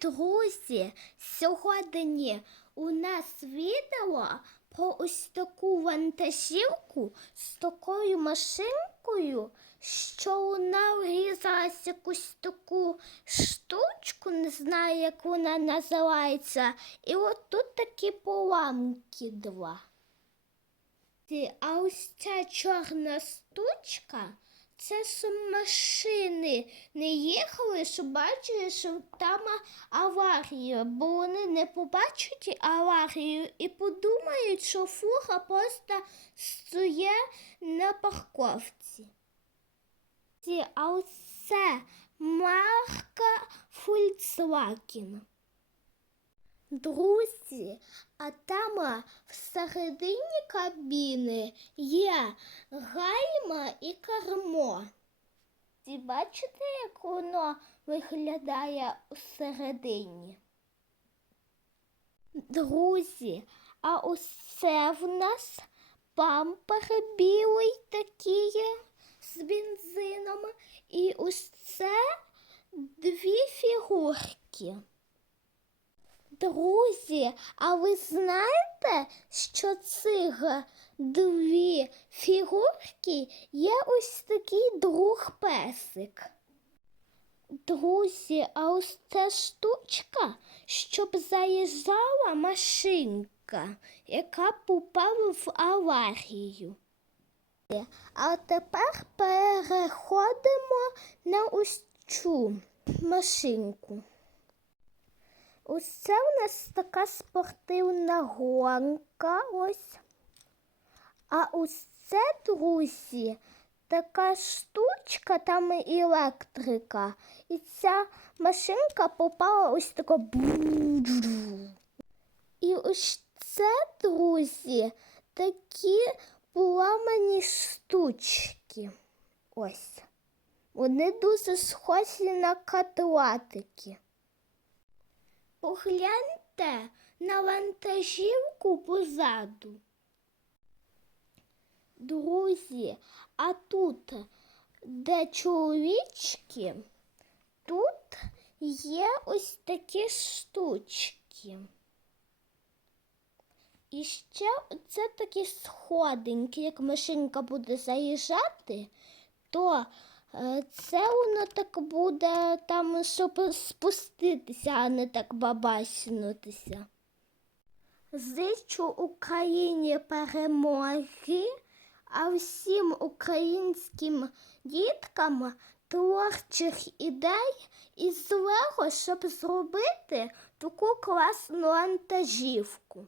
Друзі, сьогодні у нас відео про ось таку вантажівку з такою машинкою, що вона врізалась якусь таку штучку, не знаю, як вона називається. І от тут такі поламки два. А ось ця чорна штучка, це машини не їхали, що бачили, що там аварія, бо вони не побачать аварію і подумають, що фура просто стоє на парковці. А це марка Volkswagen. Друзі, а там всередині кабіни є гальма і кермо. І бачите, як воно виглядає всередині? Друзі, а це в нас бампер білий такий з бензином. І це дві фігурки. Друзі, а ви знаєте, що цих дві фігурки є ось такий друг песик? Друзі, а ось ця штучка, щоб заїжджала машинка, яка попала в аварію. А тепер переходимо на ось цю машинку. Це у нас така спортивна гонка. Ось. А це, друзі, така штучка, там і електрика. І ця машинка попала ось така. І ось це, друзі, такі поламані штучки. Ось. Вони дуже схожі на катлатики. Погляньте на вантажівку позаду. Друзі, а тут, де чоловічки, тут є ось такі штучки. І ще це такі сходинки, як машинка буде заїжджати, то це воно так буде там, щоб спуститися, а не так бабасінутися. Зичу Україні перемоги, а всім українським діткам творчих ідей і злего, щоб зробити таку класну вантажівку.